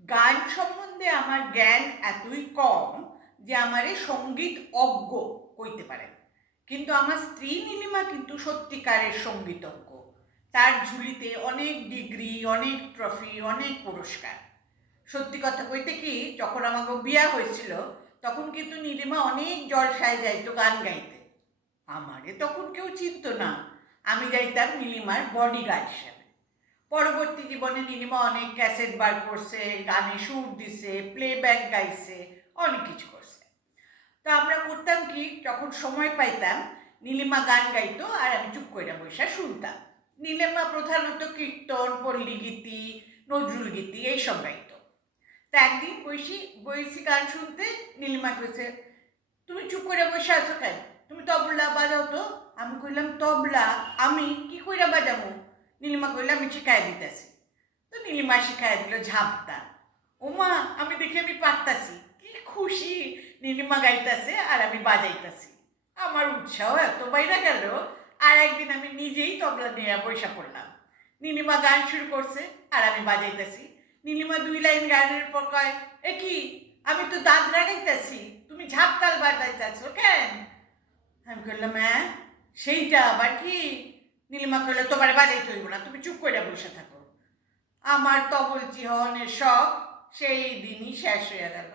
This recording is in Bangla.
গান সম্বন্ধে আমার জ্ঞান এতই কম যে আমারে সঙ্গীত অজ্ঞ কইতে পারেন। কিন্তু আমার স্ত্রী নীলিমা কিন্তু সত্যিকারের সঙ্গীতজ্ঞ। তার ঝুলিতে অনেক ডিগ্রি, অনেক ট্রফি, অনেক পুরস্কার। সত্যি কথা কইতে কি, যখন আমাকে বিয়া হয়েছিল তখন কিন্তু নীলিমা অনেক জলসায় যাইতো গান গাইতে। আমারে তখন কেউ চিনত না। আমি যাইতাম নীলিমার বডিগার্ড হিসাবে। পরবর্তী জীবনে নীলিমা অনেক ক্যাসেট বার করছে, গানে সুর দিছে, প্লেব্যাক গাইছে, অনেক কিছু করছে। তো আমরা করতাম কি, যখন সময় পাইতাম নীলিমা গান গাইতো আর আমি চুপ করে বসে শুনতাম। নীলিমা প্রধানত কীর্তন, পল্লী গীতি, নজরুল গীতি এইসব গাইতো। তা একদিন বইসি গান শুনতে, নীলিমা কইছে, তুমি চুপ করে বসে আছো কেন, তুমি তবলা বাজাও তো। আমি কইলাম, তবলা আমি কি কইরা বাজাবো? নীলিমা কইলা, আমি শিখাই দিতেছি। তো নীলিমা শিখাই দিল ঝাপটা। ওমা, আমি দেখি আমি পারতাছি, কি খুশি! নীলিমা গাইতাছে আর আমি বাজাইতাছি। আমার উৎসাহ এত বাইরে গেল। আর একদিন আমি নিজেই তবলা নিয়ে বসে পড়লাম। নীলিমা গান শুরু করছে আর আমি বাজাইতাছি। নীলিমা 2 লাইন গানের পর কয়, এ কি, আমি তো দাদরা গাইতাছি, তুমি ঝাপতাল বাজাইতাছো কেন? আমি বললাম, হ্যাঁ, সেইটা আবার কি? নীলিমা কইলো, তোমার বাজাইতে হইব না, তুমি চুপ করে বসে থাকো। আমার তবল চিহনের শখ সেই দিনই শেষ হয়ে গেল।